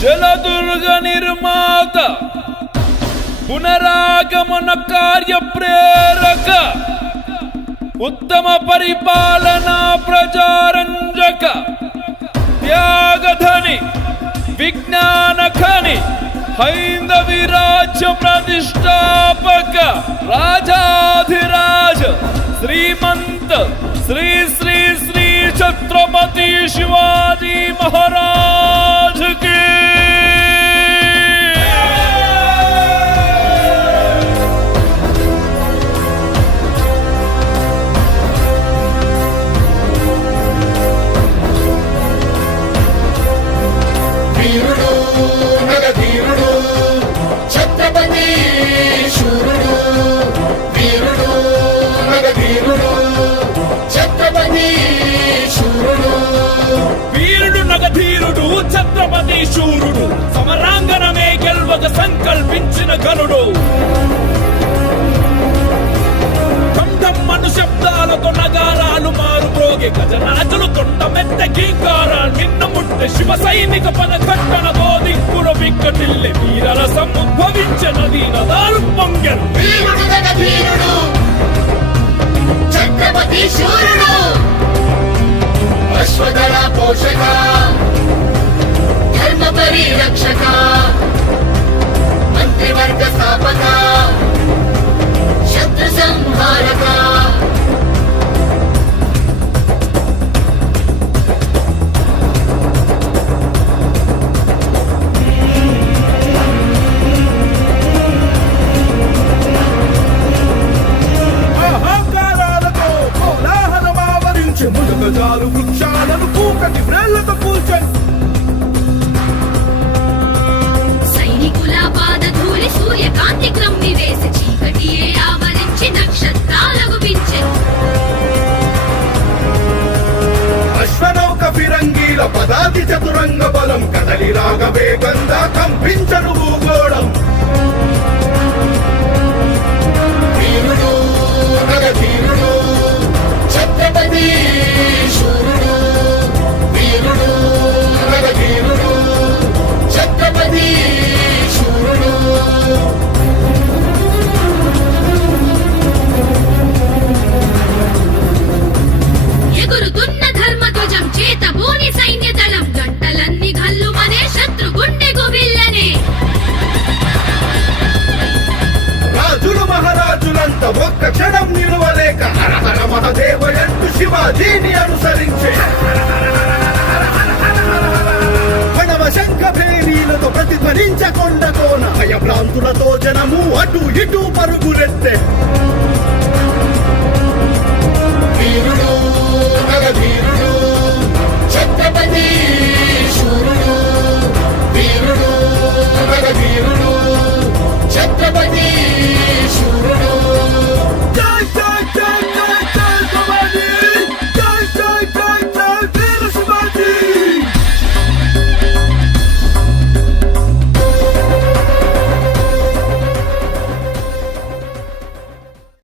జలదుర్గ నిర్మాత పునరాగమన కార్య ప్రేరక ఉత్తమ పరిపాలనా ప్రజారంజక త్యాగధని విజ్ఞాన ఖని హైందవి రాజ్య ప్రతిష్టాపక రాజాధిరాజ శ్రీమంత శ్రీ శ్రీ శ్రీ ఛత్రపతి శివాజీ మహారాజ్ కి ఛత్రపతి శూరుడు సమరాంగణమే గెల్వక సంకల్పించిన గనుడు మను శబ్దాలతో నగారాలు మారు ప్రోగే గజరాజులు తొండ మెత్త గీకారాలు నిన్న ముట్టె శివ సైనిక పద కట్టణతో దిక్కుల విక్కటిల్లె వీరరసం ఉద్భవించిన దీనదారు పొంగెను ఛత్రపతి శూరుడు అశ్వదళ పోషక ధర్మ పరిరక్షక మంత్రివర్గ స్థాపక శత్రు సంహారక అహంకారాలతో కోలాహలమావరించి ములుగజాలు వృక్షాలను కూకటి వ్రేళ్లతో కూల్చని సూర్యకాంతి క్రమ్మి వేసి చీకటియే ఆవరించి నక్షత్రాలకు పించెను అశ్వనౌక ఫిరంగీల పదాతి చతురంగ బలం కదలి రాగ వేగంగా కంపించను భూగోళం వీరుడు నగధీరుడు ఛత్రపతి శూరుడు వీరుడు నగధీరుడు ఛత్రపతి శూరుడు ఎగురుతున్న ధర్మధ్వజం చేత బోని సైన్య దళం గంటలన్నీ గల్లుమనే శత్రు గుండె గుబిల్లనే రాజులు మహారాజులంత ఒక్క క్షణం నిలువలేక హరహర మహదేవయంటూ శివాజీని అనుసరించే ప్రణవ శంఖ భేరీలతో ప్రతిధ్వనించకొండ కోన భయభ్రాంతులతో జనము అటు ఇటు పరుగులెత్తే